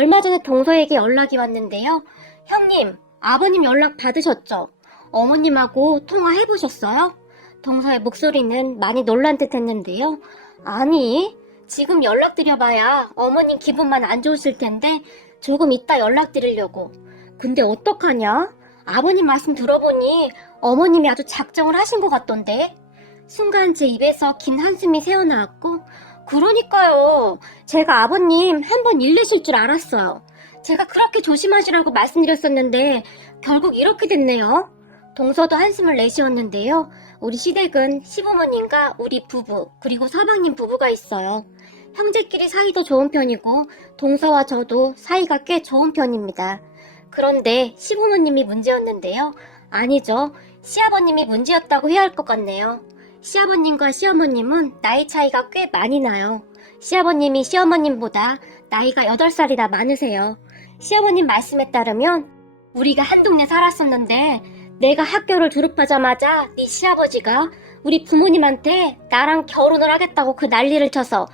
얼마 전에 동서에게 연락이 왔는데요. 형님, 아버님 연락 받으셨죠? 어머님하고 통화해보셨어요? 동서의 목소리는 많이 놀란 듯 했는데요. 아니, 지금 연락드려봐야 어머님 기분만 안 좋으실 텐데 조금 이따 연락드리려고. 근데 어떡하냐? 아버님 말씀 들어보니 어머님이 아주 작정을 하신 것 같던데. 순간 제 입에서 긴 한숨이 새어나왔고, 그러니까요. 제가 아버님 한번 일내실 줄 알았어요. 제가 그렇게 조심하시라고 말씀드렸었는데 결국 이렇게 됐네요. 동서도 한숨을 내쉬었는데요. 우리 시댁은 시부모님과 우리 부부 그리고 서방님 부부가 있어요. 형제끼리 사이도 좋은 편이고 동서와 저도 사이가 꽤 좋은 편입니다. 그런데 시부모님이 문제였는데요. 아니죠. 시아버님이 문제였다고 해야 할 것 같네요. 시아버님과 시어머님은 나이 차이가 꽤 많이 나요. 시아버님이 시어머님보다 나이가 8살이나 많으세요. 시어머님 말씀에 따르면 우리가 한 동네 살았었는데 내가 학교를 졸업하자마자 네 시아버지가 우리 부모님한테 나랑 결혼을 하겠다고 그 난리를 쳐서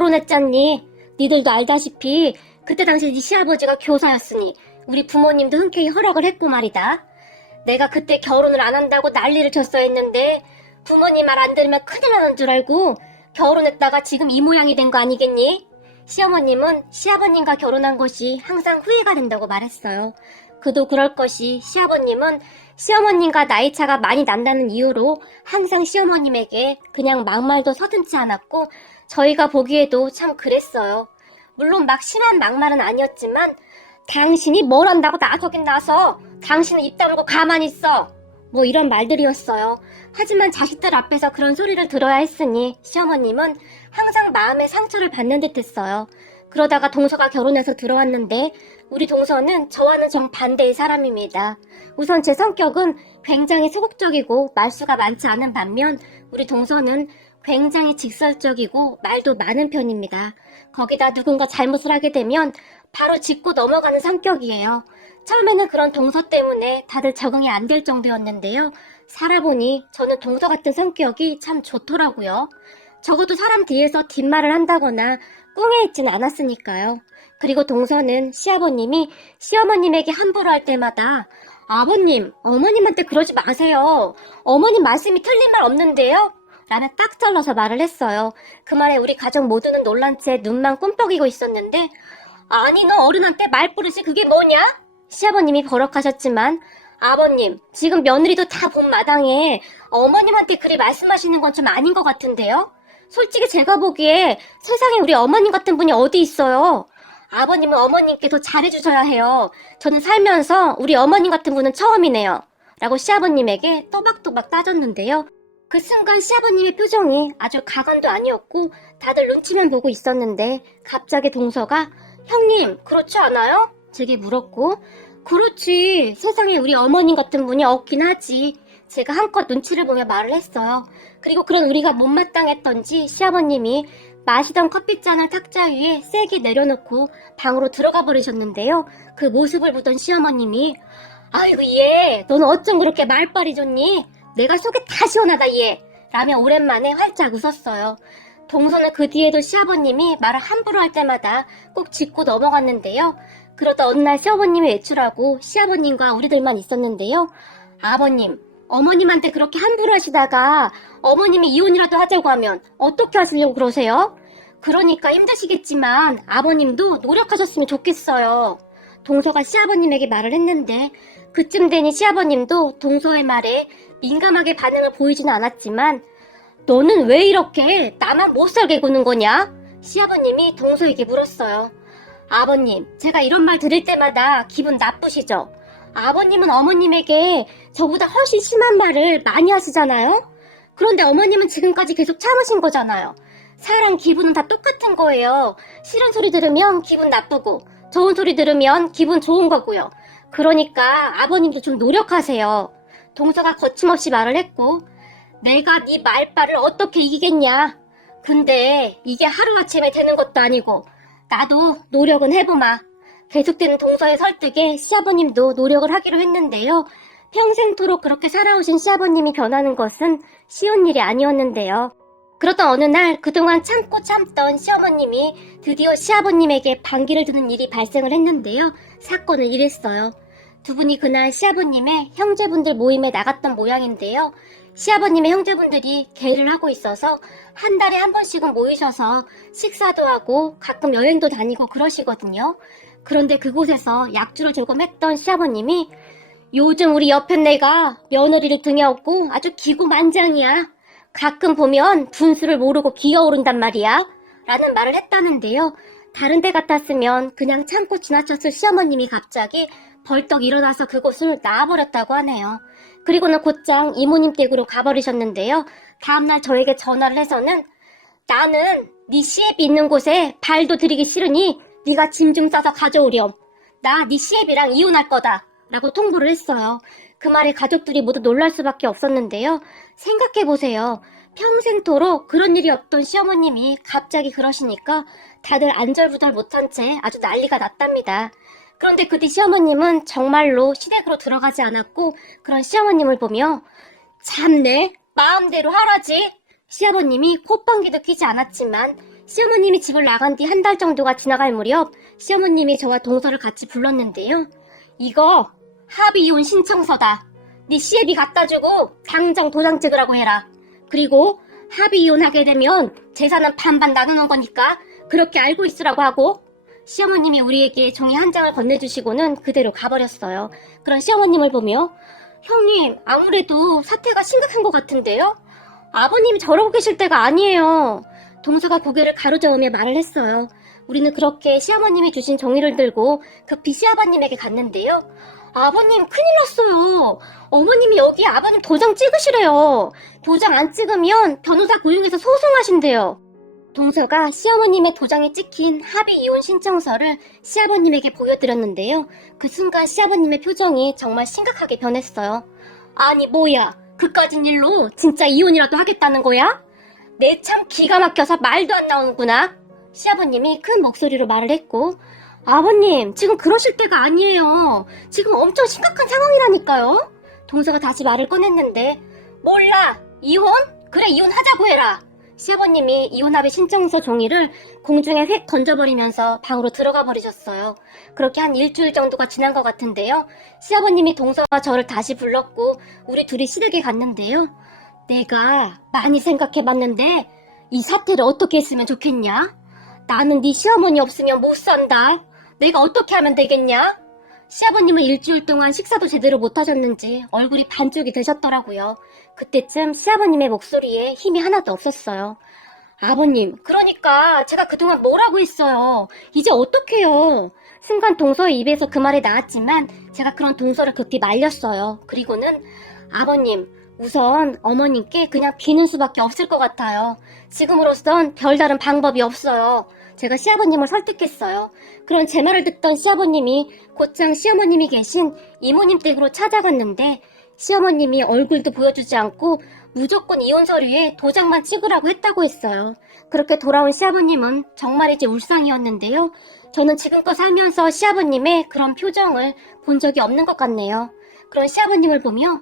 결혼했잖니. 니들도 알다시피 그때 당시 네 시아버지가 교사였으니 우리 부모님도 흔쾌히 허락을 했고 말이다. 내가 그때 결혼을 안 한다고 난리를 쳤어야 했는데 부모님 말 안 들으면 큰일 나는 줄 알고 결혼했다가 지금 이 모양이 된 거 아니겠니? 시어머님은 시아버님과 결혼한 것이 항상 후회가 된다고 말했어요. 그도 그럴 것이 시아버님은 시어머님과 나이차가 많이 난다는 이유로 항상 시어머님에게 그냥 막말도 서슴지 않았고 저희가 보기에도 참 그랬어요. 물론 막 심한 막말은 아니었지만 당신이 뭘 한다고 나서긴 나서 당신은 입 다물고 가만히 있어. 뭐 이런 말들이었어요. 하지만 자식들 앞에서 그런 소리를 들어야 했으니 시어머님은 항상 마음에 상처를 받는 듯 했어요. 그러다가 동서가 결혼해서 들어왔는데 우리 동서는 저와는 정반대의 사람입니다. 우선 제 성격은 굉장히 소극적이고 말수가 많지 않은 반면 우리 동서는 굉장히 직설적이고 말도 많은 편입니다. 거기다 누군가 잘못을 하게 되면 바로 짚고 넘어가는 성격이에요. 처음에는 그런 동서 때문에 다들 적응이 안 될 정도였는데요. 살아보니 저는 동서 같은 성격이 참 좋더라고요. 적어도 사람 뒤에서 뒷말을 한다거나 꿍해 있지는 않았으니까요. 그리고 동서는 시아버님이 시어머님에게 함부로 할 때마다 아버님, 어머님한테 그러지 마세요. 어머님 말씀이 틀린 말 없는데요? 라며 딱 잘라서 말을 했어요. 그 말에 우리 가족 모두는 놀란 채 눈만 꿈뻑이고 있었는데 아니 너 어른한테 말버릇이 그게 뭐냐? 시아버님이 버럭하셨지만 아버님, 지금 며느리도 다 본 마당에 어머님한테 그리 말씀하시는 건 좀 아닌 것 같은데요? 솔직히 제가 보기에 세상에 우리 어머님 같은 분이 어디 있어요? 아버님은 어머님께 더 잘해주셔야 해요. 저는 살면서 우리 어머님 같은 분은 처음이네요. 라고 시아버님에게 또박또박 따졌는데요. 그 순간 시아버님의 표정이 아주 가관도 아니었고 다들 눈치만 보고 있었는데 갑자기 동서가 형님, 그렇지 않아요? 제게 물었고 그렇지. 세상에 우리 어머님 같은 분이 없긴 하지. 제가 한껏 눈치를 보며 말을 했어요. 그리고 그런 우리가 못마땅했던지 시아버님이 마시던 커피잔을 탁자 위에 세게 내려놓고 방으로 들어가 버리셨는데요. 그 모습을 보던 시어머님이 아이고 얘 너는 어쩜 그렇게 말빨이 좋니? 내가 속이 다 시원하다 얘 라며 오랜만에 활짝 웃었어요. 동서는 그 뒤에도 시아버님이 말을 함부로 할 때마다 꼭 짚고 넘어갔는데요. 그러다 어느 날 시어머님이 외출하고 시아버님과 우리들만 있었는데요. 아버님, 어머님한테 그렇게 함부로 하시다가 어머님이 이혼이라도 하자고 하면 어떻게 하시려고 그러세요? 그러니까 힘드시겠지만 아버님도 노력하셨으면 좋겠어요. 동서가 시아버님에게 말을 했는데 그쯤 되니 시아버님도 동서의 말에 민감하게 반응을 보이지는 않았지만 너는 왜 이렇게 나만 못살게 구는 거냐? 시아버님이 동서에게 물었어요. 아버님, 제가 이런 말 들을 때마다 기분 나쁘시죠? 아버님은 어머님에게 저보다 훨씬 심한 말을 많이 하시잖아요? 그런데 어머님은 지금까지 계속 참으신 거잖아요. 사람 기분은 다 똑같은 거예요. 싫은 소리 들으면 기분 나쁘고 좋은 소리 들으면 기분 좋은 거고요. 그러니까 아버님도 좀 노력하세요. 동서가 거침없이 말을 했고 내가 네 말빨을 어떻게 이기겠냐. 근데 이게 하루아침에 되는 것도 아니고 나도 노력은 해보마. 계속되는 동서의 설득에 시아버님도 노력을 하기로 했는데요. 평생토록 그렇게 살아오신 시아버님이 변하는 것은 쉬운 일이 아니었는데요. 그러던 어느 날 그동안 참고 참던 시어머님이 드디어 시아버님에게 반기를 드는 일이 발생을 했는데요. 사건은 이랬어요. 두 분이 그날 시아버님의 형제분들 모임에 나갔던 모양인데요. 시아버님의 형제분들이 개를 하고 있어서 한 달에 한 번씩은 모이셔서 식사도 하고 가끔 여행도 다니고 그러시거든요. 그런데 그곳에서 약주를 조금 시아버님이 요즘 우리 여편네가 며느리를 등에 업고 아주 기고만장이야. 가끔 보면 분수를 모르고 기어오른단 말이야. 라는 말을 했다는데요. 다른 데 같았으면 그냥 참고 지나쳤을 시어머님이 갑자기 벌떡 일어나서 그곳을 나와버렸다고 하네요. 그리고는 곧장 이모님 댁으로 가버리셨는데요. 다음날 저에게 전화를 해서는 나는 네 시애비 있는 곳에 발도 들이기 싫으니 네가 짐 좀 싸서 가져오렴. 나 네 시애비랑 이혼할 거다. 라고 통보를 했어요. 그 말에 가족들이 모두 놀랄 수밖에 없었는데요. 생각해보세요. 평생토록 그런 일이 없던 시어머님이 갑자기 그러시니까 다들 안절부절 못한 채 아주 난리가 났답니다. 그런데 그뒤 시어머님은 정말로 시댁으로 들어가지 않았고 그런 시어머님을 보며 참네 마음대로 하라지. 시아버님이 콧방귀도 뀌지 않았지만 시어머님이 집을 나간 뒤 한 달 정도가 지나갈 무렵 시어머님이 저와 동서를 같이 불렀는데요. 이거 합의 이혼 신청서다. 네 시애비 갖다 주고 당장 도장 찍으라고 해라. 그리고 합의 이혼하게 되면 재산은 반반 나누는 거니까 그렇게 알고 있으라고 하고 시어머님이 우리에게 종이 한 장을 건네주시고는 그대로 가버렸어요. 그런 시어머님을 보며 형님 아무래도 사태가 심각한 것 같은데요? 아버님이 저러고 계실 때가 아니에요. 동서가 고개를 가로저으며 말을 했어요. 우리는 그렇게 시어머님이 주신 종이를 들고 급히 시아버님에게 갔는데요. 아버님 큰일 났어요. 어머님이 여기 아버님 도장 찍으시래요. 도장 안 찍으면 변호사 고용해서 소송하신대요. 동서가 시어머님의 도장이 찍힌 합의 이혼 신청서를 시아버님에게 보여드렸는데요. 그 순간 시아버님의 표정이 정말 심각하게 변했어요. 아니 뭐야 그까진 일로 진짜 이혼이라도 하겠다는 거야? 내 참 기가 막혀서 말도 안 나오는구나. 시아버님이 큰 목소리로 말을 했고 아버님 지금 그러실 때가 아니에요. 지금 엄청 심각한 상황이라니까요. 동서가 다시 말을 꺼냈는데 몰라 이혼? 그래 이혼하자고 해라. 시아버님이 이혼합의 신청서 종이를 공중에 휙 던져버리면서 방으로 들어가 버리셨어요. 그렇게 한 일주일 정도가 지난 것 같은데요. 시아버님이 동서와 저를 다시 불렀고 우리 둘이 시댁에 갔는데요. 내가 많이 생각해봤는데 이 사태를 어떻게 했으면 좋겠냐? 나는 네 시어머니 없으면 못 산다. 내가 어떻게 하면 되겠냐? 시아버님은 일주일 동안 식사도 제대로 못하셨는지 얼굴이 반쪽이 되셨더라고요. 그때쯤 시아버님의 목소리에 힘이 하나도 없었어요. 아버님, 그러니까 제가 그동안 뭐라고 했어요. 이제 어떡해요. 순간 동서의 입에서 그 말이 나왔지만 제가 그런 동서를 급히 말렸어요. 그리고는 아버님, 우선 어머님께 그냥 비는 수밖에 없을 것 같아요. 지금으로선 별다른 방법이 없어요. 제가 시아버님을 설득했어요. 그런 제 말을 듣던 시아버님이 곧장 시어머님이 계신 이모님 댁으로 찾아갔는데 시어머님이 얼굴도 보여주지 않고 무조건 이혼 서류에 도장만 찍으라고 했다고 했어요. 그렇게 돌아온 시아버님은 정말이지 울상이었는데요. 저는 지금껏 살면서 시아버님의 그런 표정을 본 적이 없는 것 같네요. 그런 시아버님을 보며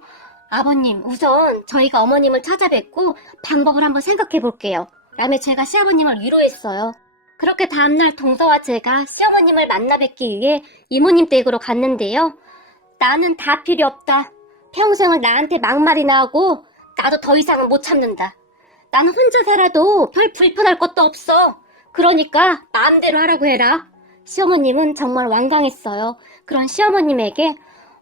아버님 우선 저희가 어머님을 찾아뵙고 방법을 한번 생각해 볼게요. 라며 제가 시아버님을 위로했어요. 그렇게 다음날 동서와 제가 시어머님을 만나 뵙기 위해 이모님 댁으로 갔는데요. 나는 다 필요 없다. 평생을 나한테 막말이나 하고 나도 더 이상은 못 참는다. 나는 혼자 살아도 별 불편할 것도 없어. 그러니까 마음대로 하라고 해라. 시어머님은 정말 완강했어요. 그런 시어머님에게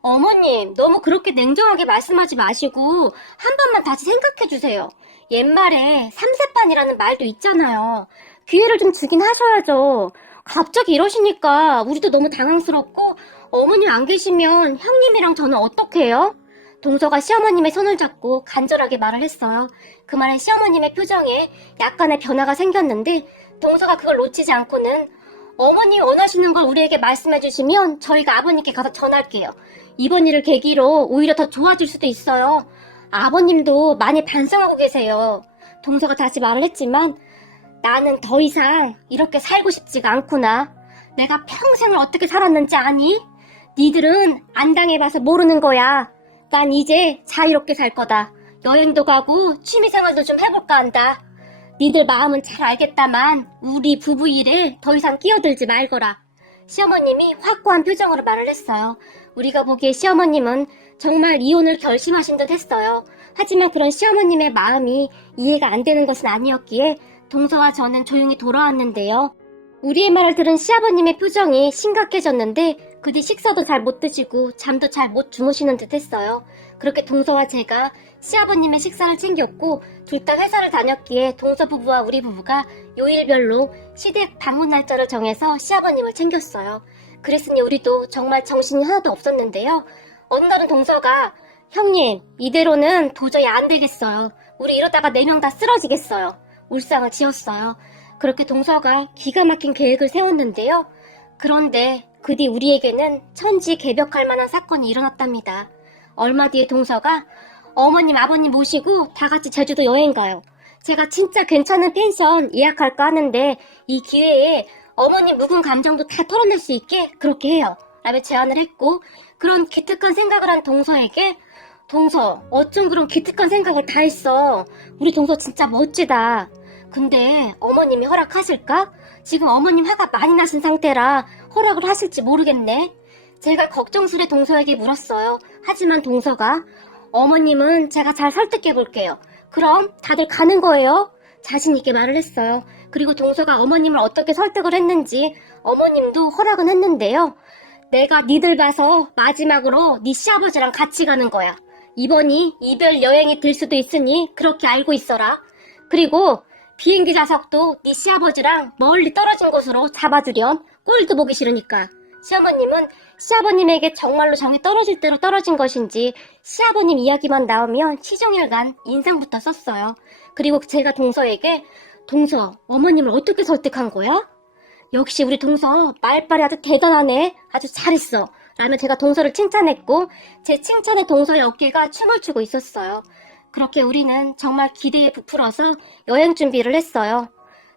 어머님 너무 그렇게 냉정하게 말씀하지 마시고 한 번만 다시 생각해 주세요. 옛말에 삼세판이라는 말도 있잖아요. 기회를 좀 주긴 하셔야죠. 갑자기 이러시니까 우리도 너무 당황스럽고 어머님 안 계시면 형님이랑 저는 어떻게 해요? 동서가 시어머님의 손을 잡고 간절하게 말을 했어요. 그 말에 시어머님의 표정에 약간의 변화가 생겼는데 동서가 그걸 놓치지 않고는 어머님이 원하시는 걸 우리에게 말씀해 주시면 저희가 아버님께 가서 전할게요. 이번 일을 계기로 오히려 더 좋아질 수도 있어요. 아버님도 많이 반성하고 계세요. 동서가 다시 말을 했지만 나는 더 이상 이렇게 살고 싶지가 않구나. 내가 평생을 어떻게 살았는지 아니? 니들은 안 당해봐서 모르는 거야. 난 이제 자유롭게 살 거다. 여행도 가고 취미생활도 좀 해볼까 한다. 니들 마음은 잘 알겠다만 우리 부부 일에 더 이상 끼어들지 말거라. 시어머님이 확고한 표정으로 말을 했어요. 우리가 보기에 시어머님은 정말 이혼을 결심하신 듯 했어요. 하지만 그런 시어머님의 마음이 이해가 안 되는 것은 아니었기에 동서와 저는 조용히 돌아왔는데요. 우리의 말을 들은 시아버님의 표정이 심각해졌는데 그 뒤 식사도 잘 못 드시고 잠도 잘 못 주무시는 듯 했어요. 그렇게 동서와 제가 시아버님의 식사를 챙겼고 둘 다 회사를 다녔기에 동서 부부와 우리 부부가 요일별로 시댁 방문 날짜를 정해서 시아버님을 챙겼어요. 그랬으니 우리도 정말 정신이 하나도 없었는데요. 어느 날은 동서가 형님, 이대로는 도저히 안 되겠어요. 우리 이러다가 4명 다 쓰러지겠어요. 울상을 지었어요. 그렇게 동서가 기가 막힌 계획을 세웠는데요. 그런데 그 뒤 우리에게는 천지개벽할 만한 사건이 일어났답니다. 얼마 뒤에 동서가 어머님, 아버님 모시고 다 같이 제주도 여행 가요. 제가 진짜 괜찮은 펜션 예약할까 하는데 이 기회에 어머님 묵은 감정도 다 털어낼 수 있게 그렇게 해요. 라며 제안을 했고 그런 기특한 생각을 한 동서에게 동서, 어쩜 그런 기특한 생각을 다 했어. 우리 동서 진짜 멋지다. 근데 어머님이 허락하실까? 지금 어머님 화가 많이 나신 상태라 허락을 하실지 모르겠네. 제가 걱정스레 동서에게 물었어요. 하지만 동서가 어머님은 제가 잘 설득해 볼게요. 그럼 다들 가는 거예요? 자신 있게 말을 했어요. 그리고 동서가 어머님을 어떻게 설득을 했는지 어머님도 허락은 했는데요. 내가 니들 봐서 마지막으로 니 시아버지랑 같이 가는 거야. 이번이 이별 여행이 될 수도 있으니 그렇게 알고 있어라. 그리고 비행기 좌석도 네 시아버지랑 멀리 떨어진 곳으로 잡아주련. 꼴도 보기 싫으니까. 시어머님은 시아버님에게 정말로 정이 떨어질 대로 떨어진 것인지 시아버님 이야기만 나오면 시종일관 인상부터 썼어요. 그리고 제가 동서에게 동서, 어머님을 어떻게 설득한 거야? 역시 우리 동서 말빨이 아주 대단하네. 아주 잘했어. 라며 제가 동서를 칭찬했고 제 칭찬에 동서의 어깨가 춤을 추고 있었어요. 그렇게 우리는 정말 기대에 부풀어서 여행 준비를 했어요.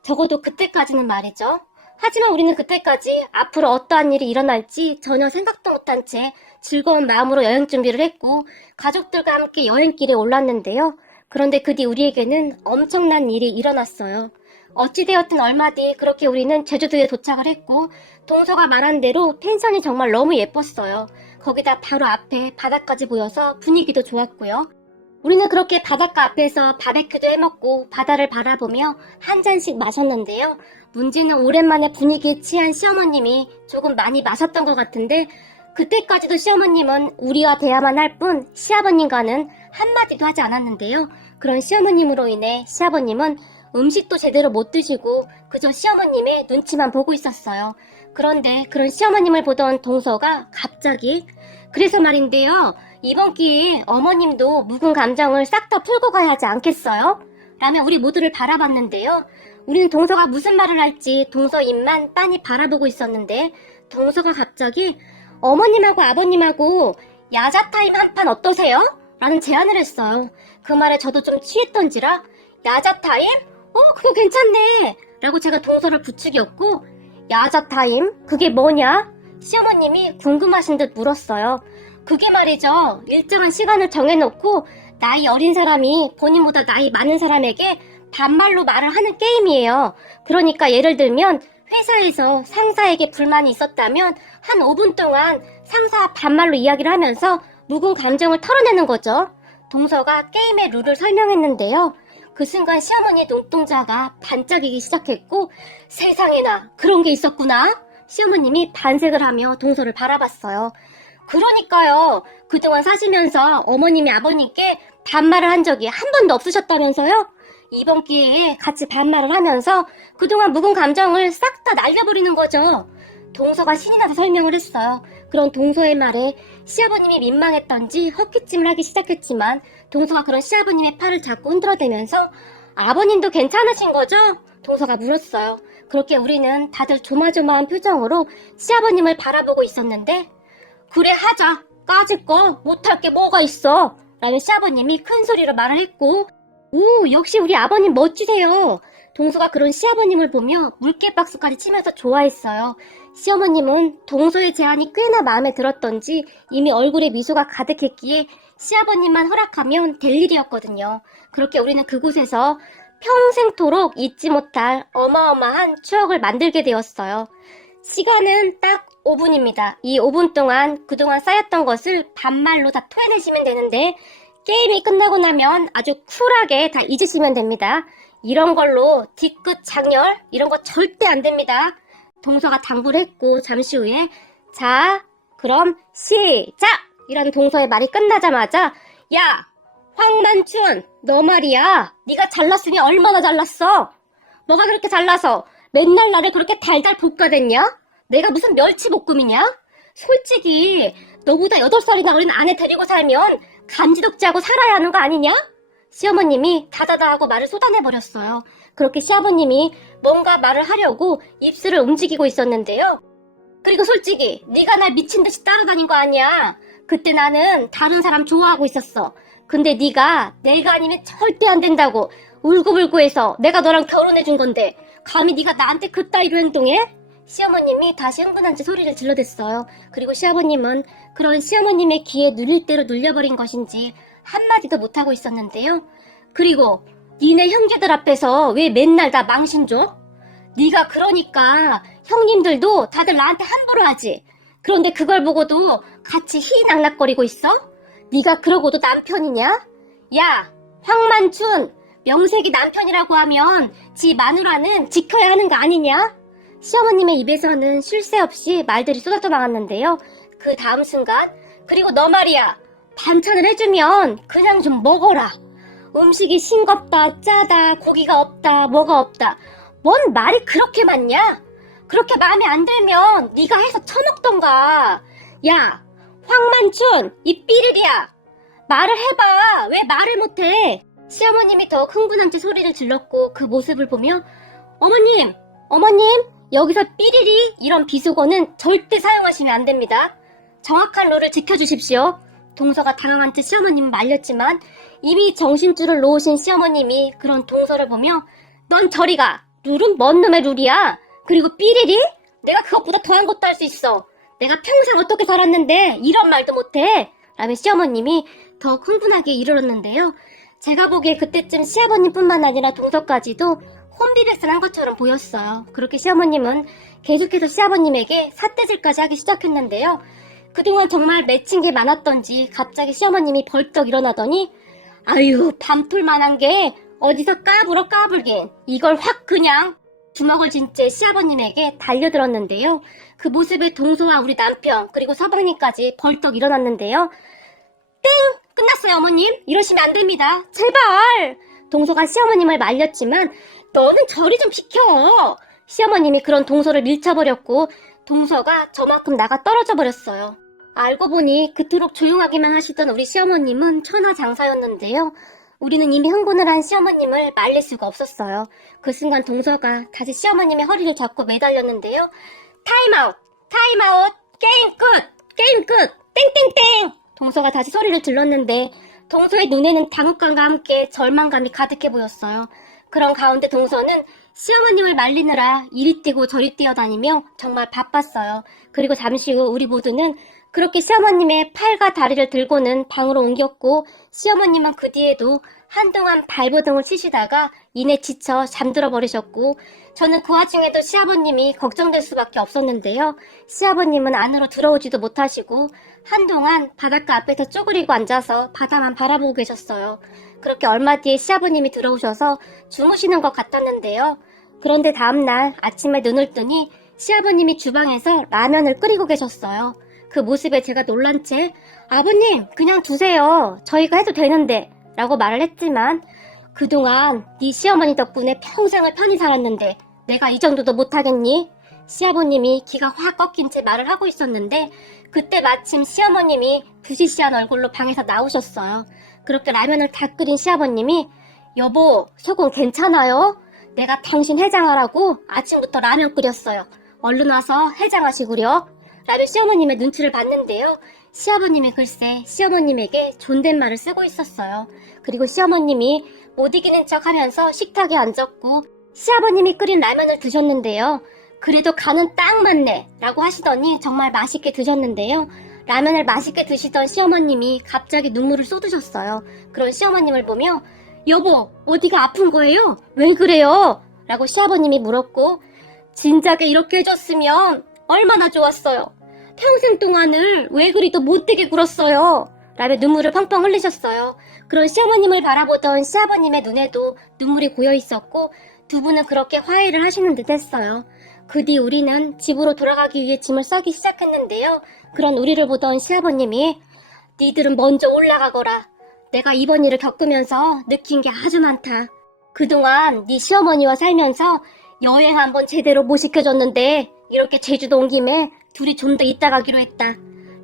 적어도 그때까지는 말이죠. 하지만 우리는 그때까지 앞으로 어떠한 일이 일어날지 전혀 생각도 못한 채 즐거운 마음으로 여행 준비를 했고 가족들과 함께 여행길에 올랐는데요. 그런데 그 뒤 우리에게는 엄청난 일이 일어났어요. 어찌되었든 얼마 뒤 그렇게 우리는 제주도에 도착을 했고 동서가 말한 대로 펜션이 정말 너무 예뻤어요. 거기다 바로 앞에 바다까지 보여서 분위기도 좋았고요. 우리는 그렇게 바닷가 앞에서 바베큐도 해먹고 바다를 바라보며 한 잔씩 마셨는데요. 문제는 오랜만에 분위기에 취한 시어머님이 조금 많이 마셨던 것 같은데 그때까지도 시어머님은 우리와 대화만 할 뿐 시아버님과는 한마디도 하지 않았는데요. 그런 시어머님으로 인해 시아버님은 음식도 제대로 못 드시고 그저 시어머님의 눈치만 보고 있었어요. 그런데 그런 시어머님을 보던 동서가 갑자기 그래서 말인데요. 이번 기회에 어머님도 묵은 감정을 싹 다 풀고 가야 하지 않겠어요? 라며 우리 모두를 바라봤는데요. 우리는 동서가 무슨 말을 할지 동서 입만 빤히 바라보고 있었는데 동서가 갑자기 어머님하고 아버님하고 야자 타임 한 판 어떠세요? 라는 제안을 했어요. 그 말에 저도 좀 취했던지라 야자 타임? 그거 괜찮네. 라고 제가 동서를 부추겼고 야자 타임? 그게 뭐냐? 시어머님이 궁금하신 듯 물었어요. 그게 말이죠. 일정한 시간을 정해놓고 나이 어린 사람이 본인보다 나이 많은 사람에게 반말로 말을 하는 게임이에요. 그러니까 예를 들면 회사에서 상사에게 불만이 있었다면 한 5분 동안 상사와 반말로 이야기를 하면서 묵은 감정을 털어내는 거죠. 동서가 게임의 룰을 설명했는데요. 그 순간 시어머니의 눈동자가 반짝이기 시작했고 세상에나 그런 게 있었구나. 시어머님이 반색을 하며 동서를 바라봤어요. 그러니까요. 그동안 사시면서 어머님이 아버님께 반말을 한 적이 한 번도 없으셨다면서요? 이번 기회에 같이 반말을 하면서 그동안 묵은 감정을 싹 다 날려버리는 거죠. 동서가 신이 나서 설명을 했어요. 그런 동서의 말에 시아버님이 민망했던지 헛기침을 하기 시작했지만 동서가 그런 시아버님의 팔을 잡고 흔들어대면서 아버님도 괜찮으신 거죠? 동서가 물었어요. 그렇게 우리는 다들 조마조마한 표정으로 시아버님을 바라보고 있었는데 그래 하자. 까짓 거 못할 게 뭐가 있어. 라며 시아버님이 큰 소리로 말을 했고 오 역시 우리 아버님 멋지세요. 동서가 그런 시아버님을 보며 물개박수까지 치면서 좋아했어요. 시어머님은 동서의 제안이 꽤나 마음에 들었던지 이미 얼굴에 미소가 가득했기에 시아버님만 허락하면 될 일이었거든요. 그렇게 우리는 그곳에서 평생토록 잊지 못할 어마어마한 추억을 만들게 되었어요. 시간은 딱 5분입니다. 이 5분 동안 그동안 쌓였던 것을 반말로 다 토해내시면 되는데 게임이 끝나고 나면 아주 쿨하게 다 잊으시면 됩니다. 이런 걸로 뒤끝 장렬 이런 거 절대 안 됩니다. 동서가 당부를 했고 잠시 후에 자 그럼 시작! 이런 동서의 말이 끝나자마자 야 황만춘 너 말이야 네가 잘났으니 얼마나 잘났어? 뭐가 그렇게 잘나서 맨날 나를 그렇게 달달 볶아댔냐? 내가 무슨 멸치볶음이냐? 솔직히 너보다 8살이나 어린 아내 데리고 살면 감지덕지하고 살아야 하는 거 아니냐? 시어머님이 다다다하고 말을 쏟아내버렸어요. 그렇게 시아버님이 뭔가 말을 하려고 입술을 움직이고 있었는데요. 그리고 솔직히 네가 날 미친듯이 따라다닌 거 아니야. 그때 나는 다른 사람 좋아하고 있었어. 근데 네가 내가 아니면 절대 안 된다고 울고불고 해서 내가 너랑 결혼해준 건데 감히 네가 나한테 그따위로 행동해? 시어머님이 다시 흥분한 채 소리를 질러댔어요. 그리고 시아버님은 그런 시어머님의 귀에 눌릴 대로 눌려버린 것인지 한마디도 못하고 있었는데요. 그리고 니네 형제들 앞에서 왜 맨날 다 망신 줘? 네가 그러니까 형님들도 다들 나한테 함부로 하지. 그런데 그걸 보고도 같이 희낙낙거리고 있어? 네가 그러고도 남편이냐? 야, 황만춘, 명색이 남편이라고 하면 지 마누라는 지켜야 하는 거 아니냐? 시어머님의 입에서는 쉴 새 없이 말들이 쏟아져 나왔는데요. 그 다음 순간 그리고 너 말이야. 반찬을 해주면 그냥 좀 먹어라. 음식이 싱겁다, 짜다, 고기가 없다, 뭐가 없다. 뭔 말이 그렇게 많냐? 그렇게 마음에 안 들면 네가 해서 처먹던가. 야, 황만춘, 이 삐리리야. 말을 해봐. 왜 말을 못해? 시어머님이 더욱 흥분한 채 소리를 질렀고 그 모습을 보며 어머님, 여기서 삐리리 이런 비속어는 절대 사용하시면 안 됩니다. 정확한 룰을 지켜주십시오. 동서가 당황한 듯 시어머님은 말렸지만 이미 정신줄을 놓으신 시어머님이 그런 동서를 보며 넌 저리 가. 룰은 뭔 놈의 룰이야. 그리고 삐리리? 내가 그것보다 더한 것도 할 수 있어. 내가 평생 어떻게 살았는데 이런 말도 못해. 라며 시어머님이 더욱 흥분하게 이르렀는데요. 제가 보기에 그때쯤 시아버님뿐만 아니라 동서까지도 혼비백산한 것처럼 보였어요. 그렇게 시어머님은 계속해서 시아버님에게 삿대질까지 하기 시작했는데요. 그동안 정말 맺힌 게 많았던지 갑자기 시어머님이 벌떡 일어나더니 아유 밤톨만한 게 어디서 까불긴 이걸 확 그냥 주먹을 쥔 채 시아버님에게 달려들었는데요. 그 모습에 동서와 우리 남편 그리고 서방님까지 벌떡 일어났는데요. 땡! 끝났어요 어머님. 이러시면 안 됩니다. 제발! 동서가 시어머님을 말렸지만 너는 저리 좀 비켜. 시어머님이 그런 동서를 밀쳐버렸고 동서가 저만큼 나가 떨어져 버렸어요. 알고 보니 그토록 조용하게만 하시던 우리 시어머님은 천하장사였는데요. 우리는 이미 흥분을 한 시어머님을 말릴 수가 없었어요. 그 순간 동서가 다시 시어머님의 허리를 잡고 매달렸는데요. 타임아웃, 게임 끝, 땡땡땡! 동서가 다시 소리를 질렀는데 동서의 눈에는 당혹감과 함께 절망감이 가득해 보였어요. 그런 가운데 동서는 시어머님을 말리느라 이리 뛰고 저리 뛰어다니며 정말 바빴어요. 그리고 잠시 후 우리 모두는 그렇게 시어머님의 팔과 다리를 들고는 방으로 옮겼고 시어머님은 그 뒤에도 한동안 발버둥을 치시다가 이내 지쳐 잠들어 버리셨고 저는 그 와중에도 시아버님이 걱정될 수밖에 없었는데요. 시아버님은 안으로 들어오지도 못하시고 한동안 바닷가 앞에서 쪼그리고 앉아서 바다만 바라보고 계셨어요. 그렇게 얼마 뒤에 시아버님이 들어오셔서 주무시는 것 같았는데요. 그런데 다음날 아침에 눈을 뜨니 시아버님이 주방에서 라면을 끓이고 계셨어요. 그 모습에 제가 놀란 채 아버님 그냥 두세요. 저희가 해도 되는데 라고 말을 했지만 그동안 네 시어머니 덕분에 평생을 편히 살았는데 내가 이 정도도 못하겠니? 시아버님이 기가 확 꺾인 채 말을 하고 있었는데 그때 마침 시어머님이 부시시한 얼굴로 방에서 나오셨어요. 그렇게 라면을 다 끓인 시아버님이 여보 소금 괜찮아요? 내가 당신 해장하라고 아침부터 라면 끓였어요. 얼른 와서 해장하시구려. 라며 시어머님의 눈치를 봤는데요. 시아버님이 글쎄 시어머님에게 존댓말을 쓰고 있었어요. 그리고 시어머님이 못 이기는 척 하면서 식탁에 앉았고 시아버님이 끓인 라면을 드셨는데요. 그래도 간은 딱 맞네 라고 하시더니 정말 맛있게 드셨는데요. 라면을 맛있게 드시던 시어머님이 갑자기 눈물을 쏟으셨어요. 그런 시어머님을 보며 여보, 어디가 아픈 거예요? 왜 그래요? 라고 시아버님이 물었고, 진작에 이렇게 해줬으면 얼마나 좋았어요. 평생 동안을 왜 그리도 못되게 굴었어요. 라며 눈물을 펑펑 흘리셨어요. 그런 시어머님을 바라보던 시아버님의 눈에도 눈물이 고여 있었고, 두 분은 그렇게 화해를 하시는 듯 했어요. 그 뒤 우리는 집으로 돌아가기 위해 짐을 싸기 시작했는데요. 그런 우리를 보던 시아버님이 니들은 먼저 올라가거라. 내가 이번 일을 겪으면서 느낀 게 아주 많다. 그동안 네 시어머니와 살면서 여행 한번 제대로 못 시켜줬는데 이렇게 제주도 온 김에 둘이 좀 더 있다 가기로 했다.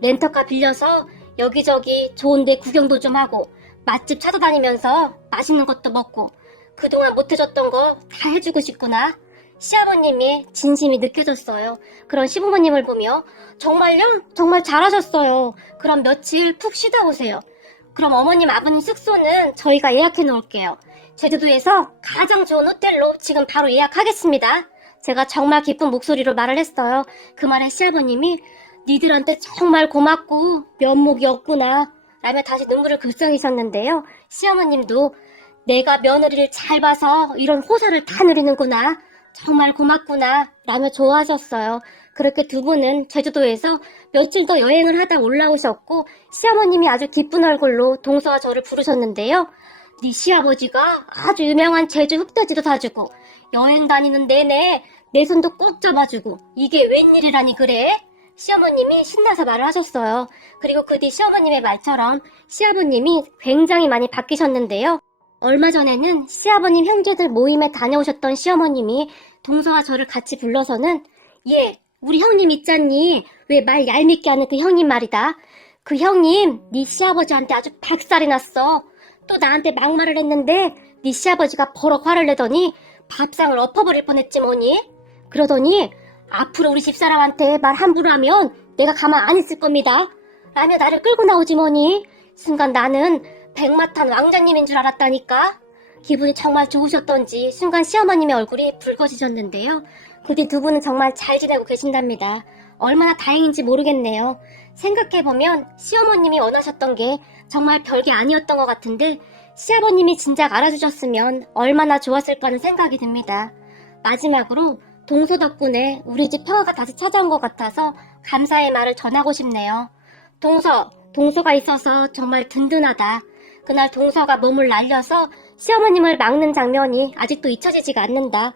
렌터카 빌려서 여기저기 좋은데 구경도 좀 하고 맛집 찾아다니면서 맛있는 것도 먹고 그동안 못해줬던 거 다 해주고 싶구나. 시아버님이 진심이 느껴졌어요. 그런 시부모님을 보며 정말요? 정말 잘하셨어요. 그럼 며칠 푹 쉬다 오세요. 그럼 어머님 아버님 숙소는 저희가 예약해 놓을게요. 제주도에서 가장 좋은 호텔로 지금 바로 예약하겠습니다. 제가 정말 기쁜 목소리로 말을 했어요. 그 말에 시아버님이 니들한테 정말 고맙고 면목이 없구나 라며 다시 눈물을 글썽이셨는데요. 시어머님도 내가 며느리를 잘 봐서 이런 호사를 다 누리는구나. 정말 고맙구나 라며 좋아하셨어요. 그렇게 두 분은 제주도에서 며칠 더 여행을 하다 올라오셨고 시어머님이 아주 기쁜 얼굴로 동서와 저를 부르셨는데요. 네 시아버지가 아주 유명한 제주 흑돼지도 사주고 여행 다니는 내내 내 손도 꼭 잡아주고 이게 웬일이라니 그래? 시어머님이 신나서 말을 하셨어요. 그리고 그 뒤 시어머님의 말처럼 시아버님이 굉장히 많이 바뀌셨는데요. 얼마 전에는 시아버님 형제들 모임에 다녀오셨던 시어머님이 동서와 저를 같이 불러서는 예, 우리 형님 있잖니. 왜 말 얄밉게 하는 그 형님 말이다. 그 형님 네 시아버지한테 아주 박살이 났어. 또 나한테 막말을 했는데 네 시아버지가 버럭 화를 내더니 밥상을 엎어버릴 뻔했지 뭐니. 그러더니 앞으로 우리 집사람한테 말 함부로 하면 내가 가만 안 있을 겁니다. 라며 나를 끌고 나오지 뭐니. 순간 나는 백마탄 왕자님인 줄 알았다니까. 기분이 정말 좋으셨던지 순간 시어머님의 얼굴이 붉어지셨는데요. 그 뒤 두 분은 정말 잘 지내고 계신답니다. 얼마나 다행인지 모르겠네요. 생각해보면 시어머님이 원하셨던 게 정말 별게 아니었던 것 같은데 시아버님이 진작 알아주셨으면 얼마나 좋았을까 하는 생각이 듭니다. 마지막으로 동서 덕분에 우리 집 평화가 다시 찾아온 것 같아서 감사의 말을 전하고 싶네요. 동서가 있어서 정말 든든하다. 그날 동서가 몸을 날려서 시어머님을 막는 장면이 아직도 잊혀지지가 않는다.